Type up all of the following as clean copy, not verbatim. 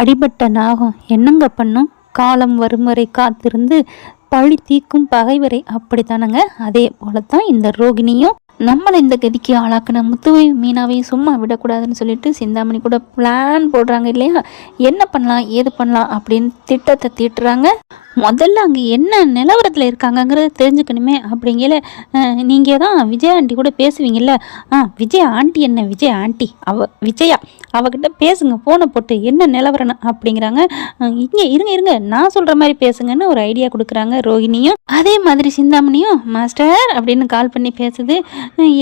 அடிபட்ட நாகம் என்னங்க பண்ணும்? காலம் வரும் வரை காத்திருந்து பழி தீக்கும் பகைவரை. அப்படித்தானங்க? அதே போலத்தான் இந்த ரோகிணியும் நம்மளை இந்த கதிக்கு ஆளாக்குன முத்துவையும் மீனாவையும் சும்மா விடக்கூடாதுன்னு சொல்லிட்டு சிந்தாமணி கூட பிளான் போடுறாங்க இல்லையா? என்ன பண்ணலாம் ஏது பண்ணலாம் அப்படின்னு திட்டத்தை தீட்டுறாங்க. முதல்ல அங்கே என்ன நிலவரத்தில் இருக்காங்கங்கிறத தெரிஞ்சுக்கணுமே. அப்படிங்கல நீங்கள் தான் விஜய் ஆண்டி கூட பேசுவீங்கல்ல. விஜய் ஆண்டி என்ன விஜய் ஆண்டி விஜயா அவகிட்ட பேசுங்க, ஃபோனை போட்டு என்ன நிலவரம் அப்படிங்கிறாங்க. இங்கே இருங்க நான் சொல்கிற மாதிரி பேசுங்கன்னு ஒரு ஐடியா கொடுக்குறாங்க ரோஹிணியும். அதே மாதிரி சிந்தாமணியும் மாஸ்டர் அப்படின்னு கால் பண்ணி பேசுது.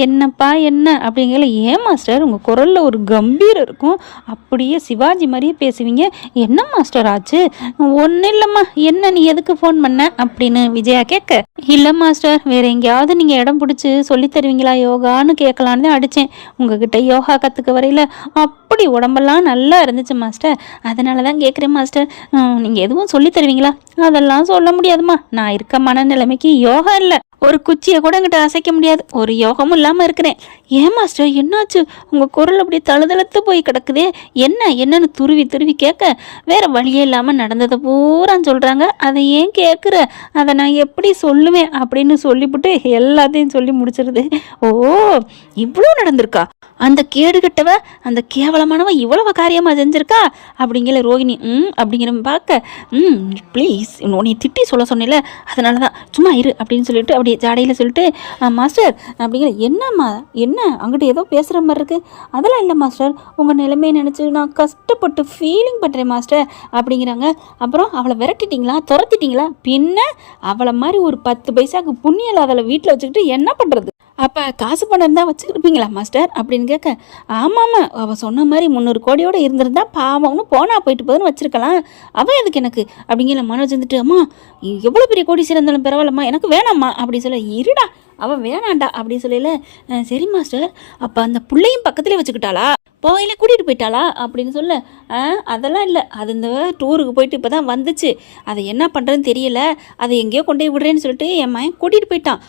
என்னப்பா என்ன அப்படிங்கல, ஏன் மாஸ்டர் உங்கள் குரலில் ஒரு கம்பீரம் இருக்கும், அப்படியே சிவாஜி மாதிரியே பேசுவீங்க, என்ன மாஸ்டர் ஆச்சு? ஒன்றும் இல்லைம்மா, என்ன நீ எதுக்கு ஃபோன் பண்ண அப்படின்னு விஜயா கேட்க, இல்லை மாஸ்டர் வேற எங்கேயாவது நீங்கள் இடம் பிடிச்சி சொல்லி தருவீங்களா யோகான்னு கேட்கலான்னு தான் அடித்தேன். உங்ககிட்ட யோகா கற்றுக்க வரையில் அப்படி உடம்பெல்லாம் நல்லா இருந்துச்சு மாஸ்டர், அதனால தான் கேட்குறேன் மாஸ்டர். நீங்கள் எதுவும் சொல்லி தருவீங்களா? அதெல்லாம் சொல்ல முடியாதுமா, நான் இருக்க மனநிலைமைக்கு யோகா இல்லை, ஒரு குச்சியை கூட என்கிட்ட அசைக்க முடியாது, ஒரு யோகமும் இல்லாமல் இருக்கிறேன். ஏன் மாஸ்டர் என்னாச்சு? உங்கள் குரல் அப்படி தழுதழுத்து போய் கிடக்குதே, என்னன்னு துருவி கேட்க, வேற வழியே இல்லாமல் நடந்ததை பூரான்னு சொல்கிறாங்க. அதை ஏன் கேட்குற? அதை நான் எப்படி சொல்லுவேன் அப்படின்னு சொல்லிவிட்டு எல்லாத்தையும் சொல்லி முடிச்சிருது. ஓ, இவ்வளோ நடந்திருக்கா? அந்த கேடுகட்டவ, அந்த கேவலமானவ இவ்வளவு காரியமாக செஞ்சிருக்கா அப்படிங்கிற ரோகிணி அப்படிங்கிற பார்க்க, ப்ளீஸ் உன்னை திட்டி சொல்ல சொன்னேல, அதனால தான் சும்மா இரு அப்படின்னு சொல்லிட்டு அப்படியே ஜாடையில் சொல்லிட்டு, மாஸ்டர் அப்படிங்கிற, என்னம்மா என்ன அங்கிட்ட ஏதோ பேசுகிற மாதிரி இருக்குது? அதெல்லாம் இல்லை மாஸ்டர், உங்கள் நிலைமையை நினச்சி நான் கஷ்டப்பட்டு ஃபீலிங் பண்ணுறேன் மாஸ்டர் அப்படிங்கிறாங்க. அப்புறம் அவளை விரட்டிட்டிங்களா, துரத்திட்டிங்களா? பின்ன அவளை மாதிரி ஒரு 10 பைசாவுக்கு புண்ணியம் இல்லாதவளை வீட்டில் வச்சுக்கிட்டு என்ன பண்ணுறது? அப்போ காசு பணம் தான் வச்சுருப்பீங்களா மாஸ்டர் அப்படின்னு கேட்க, ஆமாம் அவள் சொன்ன மாதிரி 300 கோடியோடு இருந்திருந்தா பாவம்னு போனா போயிட்டு போதுன்னு வச்சுருக்கலாம், அவன் எதுக்கு எனக்கு அப்படிங்கிற மனோஜ் வந்துட்டு, அம்மா எவ்வளோ பெரிய கோடி சிறந்தாலும் பரவாயில்லம்மா, எனக்கு வேணாம்மா அப்படின்னு சொல்ல, இருடா அவன் வேணாண்டா அப்படின்னு சொல்லல. சரி மாஸ்டர், அப்போ அந்த பிள்ளையும் பக்கத்துலேயே வச்சுக்கிட்டாளா, போயில கூட்டிகிட்டு போயிட்டாளா அப்படின்னு சொல்ல, அதெல்லாம் இல்லை, அது இந்த டூருக்கு போயிட்டு இப்போ தான் வந்துச்சு, அதை என்ன பண்ணுறதுன்னு தெரியல, அதை எங்கேயோ கொண்டு போய் விடுறேன்னு சொல்லிட்டு என் மகன் கூட்டிகிட்டு போயிட்டான்.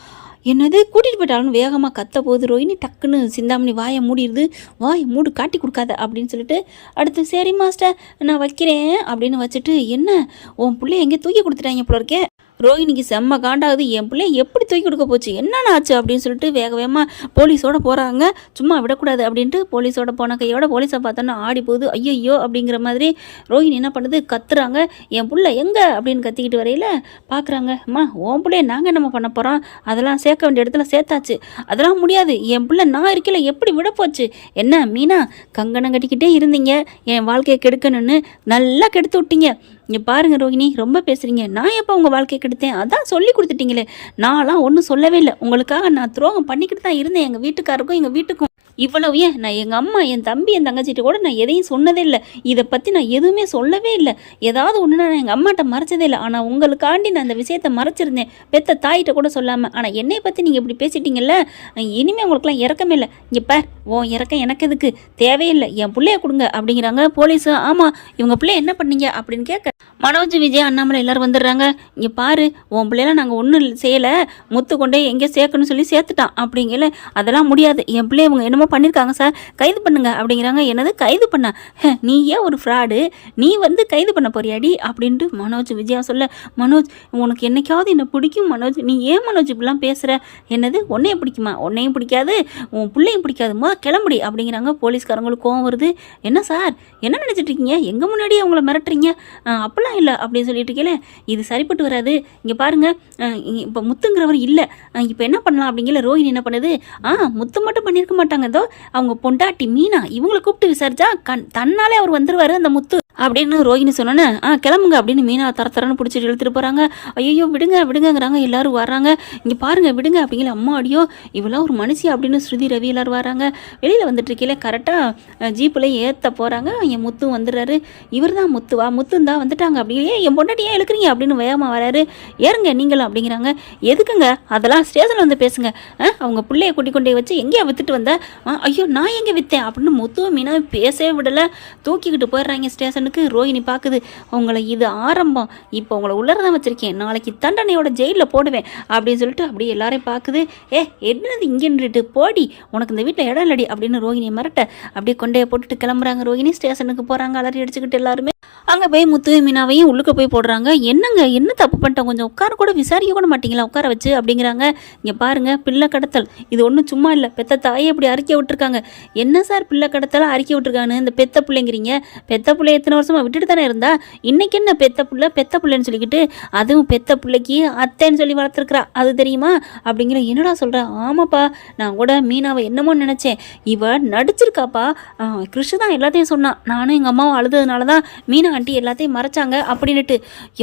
என்னது கூட்டிகிட்டு போயிட்டாலும் வேகமாக கத்த போகுது ரோஹிணி. டக்குன்னு சிந்தாமணி வாயை மூடிடுது. வாய் மூடு, காட்டி கொடுக்காத அப்படின்னு சொல்லிட்டு அடுத்து, சரி மாஸ்டர் நான் வைக்கிறேன் அப்படின்னு வச்சுட்டு, என்ன உன் பிள்ளை எங்கே தூக்கி கொடுத்துட்டாங்க போல இருக்கே. ரோஹிணிக்கு செம்ம காண்டாகுது, என் பிள்ளை எப்படி தூக்கி கொடுக்க போச்சு, என்னென்ன ஆச்சு அப்படின்னு சொல்லிட்டு வேக வேகமாக போலீஸோட போகிறாங்க. சும்மா விடக்கூடாது அப்படின்ட்டு போலீஸோட போன கையோட போலீஸை பார்த்தோன்னா ஆடி போகுது. ஐயோ அப்படிங்கிற மாதிரி ரோஹிணி என்ன பண்ணுது, கத்துறாங்க, என் பிள்ளை எங்கே அப்படின்னு கத்திக்கிட்டு வரையில் பார்க்குறாங்க. அம்மா உன் பிள்ளைய நாங்கள் என்னம்மா பண்ண போகிறோம், அதெல்லாம் சேர்க்க வேண்டிய இடத்துல சேர்த்தாச்சு, அதெல்லாம் முடியாது, என் பிள்ளை நான் இருக்கல எப்படி விட போச்சு? என்ன மீனா கங்கணம் கட்டிக்கிட்டே இருந்தீங்க, என் வாழ்க்கையை கெடுக்கணும்னு நல்லா கெடுத்து விட்டீங்க. இங்கே பாருங்கள் ரோஹிணி ரொம்ப பேசுகிறீங்க, நான் எப்போ உங்கள் வாழ்க்கையை கெடுத்தேன்? அதான் சொல்லி கொடுத்துட்டீங்களே, நான்லாம் ஒன்றும் சொல்லவே இல்லை, உங்களுக்காக நான் துரோகம் பண்ணிக்கிட்டு தான் இருந்தேன் எங்கள் வீட்டுக்காருக்கும் எங்கள் வீட்டுக்கும். இவ்வளவு ஏன் நான் எங்கள் அம்மா என் தம்பி என் தங்கச்சிட்ட கூட நான் எதையும் சொன்னதே இல்லை, இதை பற்றி நான் எதுவுமே சொல்லவே இல்லை, ஏதாவது ஒன்று நான் எங்கள் அம்மாட்ட மறைச்சதே இல்லை. ஆனால் உங்களுக்காண்டி நான் அந்த விஷயத்தை மறைச்சிருந்தேன், பெத்த தாயிட்ட கூட சொல்லாமல். ஆனால் என்னை பற்றி நீங்கள் இப்படி பேசிட்டீங்கல்ல, இனிமேல் உங்களுக்குலாம் இறக்கமே இல்லை. இங்கே பார், உன் இறக்கம் எனக்கு எதுக்கு, தேவையில்லை, என் பிள்ளைய கொடுங்க அப்படிங்கிறாங்க போலீஸு. ஆமாம் இவங்க பிள்ளைய என்ன பண்ணீங்க அப்படின்னு கேட்க, மனோஜ் விஜய் அண்ணாமலை எல்லோரும் வந்துடுறாங்க. இங்கே பாரு, உன் பிள்ளையெல்லாம் நாங்கள் ஒன்றும் செய்யலை, முத்து கொண்டே எங்கே சேர்க்கணும்னு சொல்லி சேர்த்துட்டான் அப்படிங்கல, அதெல்லாம் முடியாது, என் பிள்ளைய இவங்க என்னமோ பண்ணியிருக்காங்க சார், கைது பண்ணுங்க அப்படிங்கிறாங்க. என்னது கைது பண்ண? நீ ஏன் ஒரு ஃப்ராடு, நீ வந்து கைது பண்ண போறியாடி அப்படின்ட்டு மனோஜ் விஜயா சொல்ல, மனோஜ் உனக்கு என்னைக்காவது என்ன பிடிக்கும் மனோஜ், நீ ஏன் மனோஜ் இப்படிலாம் பேசுகிற? என்னது உன்னையும் பிடிக்குமா? உன்னையும் பிடிக்காது, உன் பிள்ளையும் பிடிக்காது, கிளம்புடி அப்படிங்கிறாங்க. போலீஸ்காரங்களுக்கு கோவம் வருது. என்ன சார் என்ன நினச்சிட்டு இருக்கீங்க, எங்கள் முன்னாடியே அவங்கள மிரட்டுறீங்க, அப்பெல்லாம் இல்லை அப்படின்னு சொல்லிட்டு இருக்கல, இது சரிப்பட்டு வராது. இங்கே பாருங்கள், இப்போ முத்துங்கிறவர் இல்லை, இப்போ என்ன பண்ணலாம் அப்படிங்கிற ரோஹிணி என்ன பண்ணுது, முத்து மட்டும் பண்ணியிருக்க மாட்டாங்க, ஏதோ அவங்க பொண்டாட்டி மீனா இவங்களை கூப்பிட்டு விசாரிச்சா தன்னாலே அவர் வந்துருவாரு அந்த முத்து அப்படின்னு ரோஹிணி சொன்னோன்னே, கிளம்புங்க அப்படின்னு மீனா தரன்னு பிடிச்சிட்டு இழுத்துட்டு போகிறாங்க. ஐயோ விடுங்கிறாங்க, எல்லாரும் வர்றாங்க. இங்கே பாருங்கள் விடுங்க அப்படிங்கிற, அம்மா அடியோ இவெல்லாம் ஒரு மனுஷி அப்படின்னு ஸ்ருதி ரவி எல்லாரும் வராங்க. வெளியில் வந்துட்டு இருக்கீங்களே கரெக்டாக ஜீப்பில் ஏற்ற போகிறாங்க. என் முத்து வந்துடுறாரு. இவர் தான் முத்துவா, முத்துந்தா வந்துட்டாங்க அப்படியே, என் பொண்டாட்டி ஏன் இழுக்கிறீங்க அப்படின்னு வேகமாக வராரு. ஏறுங்க நீங்களும் அப்படிங்கிறாங்க. எதுக்குங்க அதெல்லாம் ஸ்டேஷனில் வந்து பேசுங்க, அவங்க பிள்ளைய கூட்டி கொண்டே வச்சு எங்கேயா வித்துட்டு வந்தேன்? ஐயோ நான் எங்கே விற்றேன் அப்படின்னு முத்துவும் மீனா பேசவே விடலை, தூக்கிக்கிட்டு போயிடுறாங்க ஸ்டேஷன். ரோஹிணி பார்க்குது, உங்களை இது ஆரம்பம், இப்போ உங்களை உள்ளதான் வச்சிருக்கேன், நாளைக்கு தண்டனையோட ஜெயிலில் போடுவேன் அப்படின்னு சொல்லிட்டு அப்படியே எல்லாரையும் பார்க்குது. என்னது இங்கே நின்றுட்டு போடி, உனக்கு இந்த வீட்டில் இடம் இல்லடி அப்படின்னு ரோஹிணியை மிரட்ட அப்படியே கொண்டையை போட்டுட்டு கிளம்புறாங்க. ரோஹிணி ஸ்டேஷனுக்கு போகிறாங்க, அலறி அடிச்சுக்கிட்டு எல்லாருமே. அங்கே போய் முத்து மீனாவையும் உள்ளுக்க போய் போடுறாங்க. என்னங்க என்ன தப்பு பண்ணிட்டேன், கொஞ்சம் உட்கார கூட விசாரிக்க கூட மாட்டீங்களா உட்கார வச்சு அப்படிங்கிறாங்க. இங்கே பாருங்க பிள்ளை கடத்தல் இது ஒன்றும் சும்மா இல்லை, பெத்த தாயை இப்படி அறிக்கை விட்டுருக்காங்க. என்ன சார் பிள்ளை கடத்தலாம் அறிக்கை விட்டுருக்காங்கன்னு இந்த பெத்த பிள்ளைங்கிறீங்க? பெத்த பிள்ளை எத்தனை வருஷமா விட்டுட்டு தானே இருந்தா, இன்னைக்கு என்ன பெத்த பிள்ளைன்னு சொல்லிக்கிட்டு அதுவும் பெத்த பிள்ளைக்கு அத்தைன்னு சொல்லி வளர்த்துருக்குறா, அது தெரியுமா அப்படிங்கிற. என்னடா சொல்கிற? ஆமாப்பா நான் கூட மீனாவை என்னமோ நினச்சேன், இவ நடிச்சிருக்காப்பா. கிருஷ் தான் எல்லாத்தையும் சொன்னான், நானும் எங்கள் அம்மாவும் அழுதுனால தான் மீனா ஆண்டி எல்லாத்தையும் மறைச்சாங்க அப்படின்னுட்டு.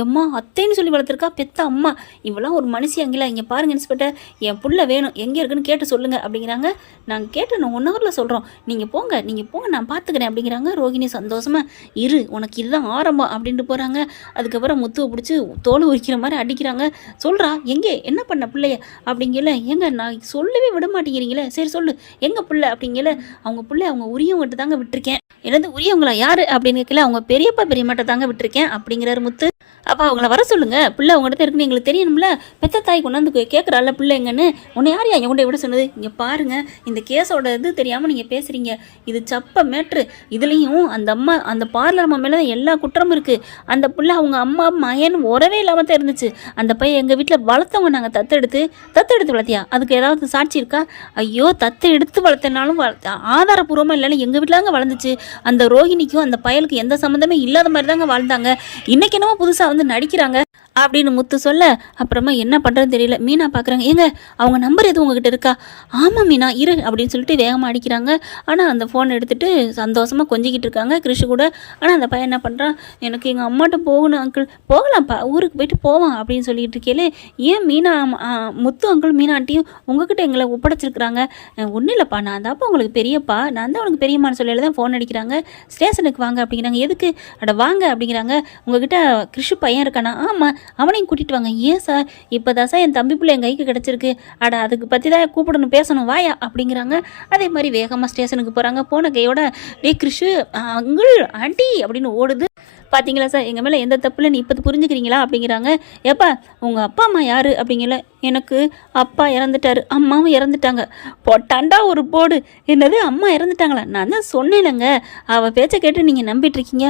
எம்மா அத்தைன்னு சொல்லி வளர்த்துருக்கா பெத்த அம்மா, இவெல்லாம் ஒரு மனுஷி அங்கில. இங்கே பாருங்க இன்ஸ்பெக்டர், என் புள்ள வேணும், எங்கே இருக்குன்னு கேட்டு சொல்லுங்கள் அப்படிங்கிறாங்க. நாங்கள் கேட்டு நான் 1 ஹவரில் சொல்கிறோம், நீங்கள் போங்க நான் பார்த்துக்கிறேன் அப்படிங்கிறாங்க. ரோகிணி சந்தோஷமாக இரு, உனக்கு இதுதான் ஆரம்பம் அப்படின்ட்டு போகிறாங்க. அதுக்கப்புறம் முத்துவை பிடிச்சி தோல் உரிக்கிற மாதிரி அடிக்கிறாங்க. சொல்கிறா எங்கே என்ன பண்ண பிள்ளைய அப்படிங்கல. ஏங்க நான் சொல்லவே விட மாட்டேங்கிறீங்களே, சரி சொல்லு எங்கள் பிள்ளை அப்படிங்கல. அவங்க பிள்ளை அவங்க உரியவங்கிட்ட தாங்க விட்டுருக்கேன். என்னது உரியவங்களா யார் அப்படின்னு கேட்கல. அவங்க பெரியப்பா பெரியம்மாட்ட தாங்க விட்டுருக்கேன் அப்படிங்கிறாரு முத்து. அப்போ அவங்கள வர சொல்லுங்க, பிள்ளை அவங்ககிட்ட இருக்குன்னு எங்களுக்கு தெரியணும்ல. பெத்த தாய் கொண்டாந்து கேட்குறாள்ல பிள்ளை எங்கன்னு. உன்னை யார் என் கொண்டு விட சொன்னது? இங்கே பாருங்க இந்த கேஸோட இது தெரியாமல் நீங்கள் பேசுகிறீங்க, இது சப்ப மேட்ரு. இதுலேயும் அந்த அம்மா அந்த பார்லர் அம்மா மேலே தான் எல்லா குற்றமும் இருக்குது. அந்த பிள்ளை அவங்க அம்மா மயன் உறவே இல்லாமல் தான் இருந்துச்சு. அந்த பையன் எங்கள் வீட்டில் வளர்த்தவங்க, நாங்கள் தத்தெடுத்து வளர்த்தியா? அதுக்கு ஏதாவது சாட்சி இருக்கா? ஐயோ எடுத்து வளர்த்தனாலும் ஆதாரப்பூர்வமாக இல்லைன்னு எங்கள் வீட்டில் தாங்க வளர்ந்துச்சு. அந்த ரோஹிணிக்கும் அந்த பயலுக்கு எந்த சம்மந்தமே இல்லாத மாதிரி தாங்க வாழ்ந்தாங்க. இன்னைக்கு என்னமோ புதுசாக வந்து நடிக்கிறாங்க அப்படின்னு முத்து சொல்ல, அப்புறமா என்ன பண்ணுறதுன்னு தெரியல. மீனா பார்க்குறாங்க, ஏங்க அவங்க நம்பர் எதுவும் உங்ககிட்ட இருக்கா? ஆமாம் மீனா இரு அப்படின்னு சொல்லிட்டு வேகமாக அடிக்கிறாங்க. ஆனால் அந்த ஃபோன் எடுத்துகிட்டு சந்தோஷமாக கொஞ்சிக்கிட்டு இருக்காங்க கிருஷி கூட. ஆனால் அந்த பையன் என்ன பண்ணுறான், எனக்கு எங்கள் அம்மாட்ட போகணும் அங்கிள். போகலாம்ப்பா, ஊருக்கு போயிட்டு போவான் அப்படின்னு சொல்லிட்டு இருக்கேலே. ஏன் மீனா முத்து அங்கிள் மீனா ஆண்டியும் உங்ககிட்ட எங்களை ஒப்படைச்சிருக்கிறாங்க? ஒன்றும் இல்லைப்பா, நான் தான்ப்பா உங்களுக்கு பெரியப்பா, நான் தான் உனக்கு பெரியம்மான்னு சொல்லல தான் ஃபோன் அடிக்கிறாங்க. ஸ்டேஷனுக்கு வாங்க அப்படிங்கிறாங்க. எதுக்கு? அட வாங்க அப்படிங்கிறாங்க. உங்ககிட்ட கிருஷி பையன் இருக்கானா? ஆமாம், அவனையும் கூட்டிகிட்டு வாங்க. ஏன் சார்? இப்போ தான் சார் என் தம்பி பிள்ளை என் கைக்கு கிடச்சிருக்கு. அட அதுக்கு பற்றி தான் கூப்பிடணும், பேசணும், வாயா அப்படிங்கிறாங்க. அதே மாதிரி வேகமாக ஸ்டேஷனுக்கு போகிறாங்க. போன கையோட டே கிருஷு அங்கிள் ஆண்டி அப்படின்னு ஓடுது. பார்த்தீங்களா சார் எங்கள் மேலே எந்த தப்புல நீ இப்போ புரிஞ்சுக்கிறீங்களா அப்படிங்கிறாங்க. ஏப்பா உங்கள் அப்பா அம்மா யார் அப்படிங்கல. எனக்கு அப்பா இறந்துட்டாரு, அம்மாவும் இறந்துட்டாங்க. போட்டாண்டா ஒரு போடு. என்னது அம்மா இறந்துட்டாங்களா? நான் தான் சொன்னேன்லங்க, அவள் பேச்சை கேட்டு நீங்கள் நம்பிட்டுருக்கீங்க.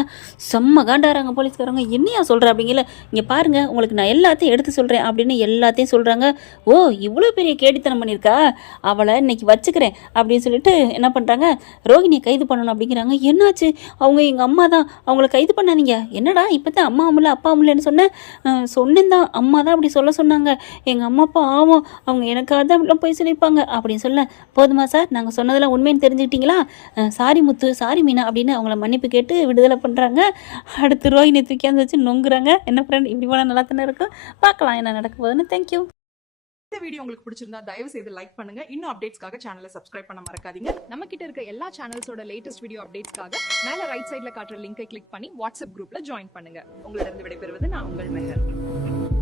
செம்ம காண்டாராங்க போலீஸ்காரங்க. என்னையா சொல்கிற அப்படிங்கல. இங்கே பாருங்கள் உங்களுக்கு நான் எல்லாத்தையும் எடுத்து சொல்கிறேன் அப்படின்னு எல்லாத்தையும் சொல்கிறாங்க. ஓ இவ்வளோ பெரிய கேடித்தனம் பண்ணியிருக்கா, அவளை இன்னைக்கு வச்சுக்கிறேன் அப்படின்னு சொல்லிட்டு என்ன பண்ணுறாங்க, ரோகிணியை கைது பண்ணணும் அப்படிங்கிறாங்க. என்னாச்சு? அவங்க எங்கள் அம்மா தான், அவங்கள கைது பண்ணாதீங்க. என்னடா இப்போ தான் அம்மா அம்மில்ல அப்பா அம்மில்லன்னு சொன்னேன் தான், அம்மா தான் அப்படி சொல்ல சொன்னாங்க. எங்கள் அம்மா அப்பா ஆமாம், அவங்க எனக்காக தான் இப்படிலாம் போய் சொல்லியிருப்பாங்க அப்படின்னு சொல்ல. போதுமா சார், நாங்கள் சொன்னதெல்லாம் உண்மைன்னு தெரிஞ்சுக்கிட்டீங்களா? சாரி முத்து, சாரி மீனா அப்படின்னு அவங்கள மன்னிப்பு கேட்டு விடுதலை பண்ணுறாங்க. அடுத்து ரோஹிணி தூக்கி அந்த வச்சு நொங்குறாங்க. என்ன ஃப்ரெண்ட் இப்படி போனால் நல்லா தானே இருக்கும். பார்க்கலாம் என்ன நடக்க போகுதுன்னு. தேங்க்யூ. இந்த வீடியோ உங்களுக்கு பிடிச்சிருந்தா தயவு செய்து லைக் பண்ணுங்க. இன்னும் அப்டேட்ஸ்க்காக சேனலை சப்ஸ்கிரைப் பண்ண மறக்காதீங்க. நம்ம கிட்ட இருக்க எல்லா சேனல்ஸோட லேட்டஸ்ட் வீடியோ அப்டேட்ஸ்க்காக மேல ரைட் சைடுல காட்டுற லிங்கை கிளிக் பண்ணி வாட்ஸ்அப் குரூப்ல ஜாயின் பண்ணுங்க. உங்களிடம் விடைபெறுவது நான் உங்கள் மெஹர்.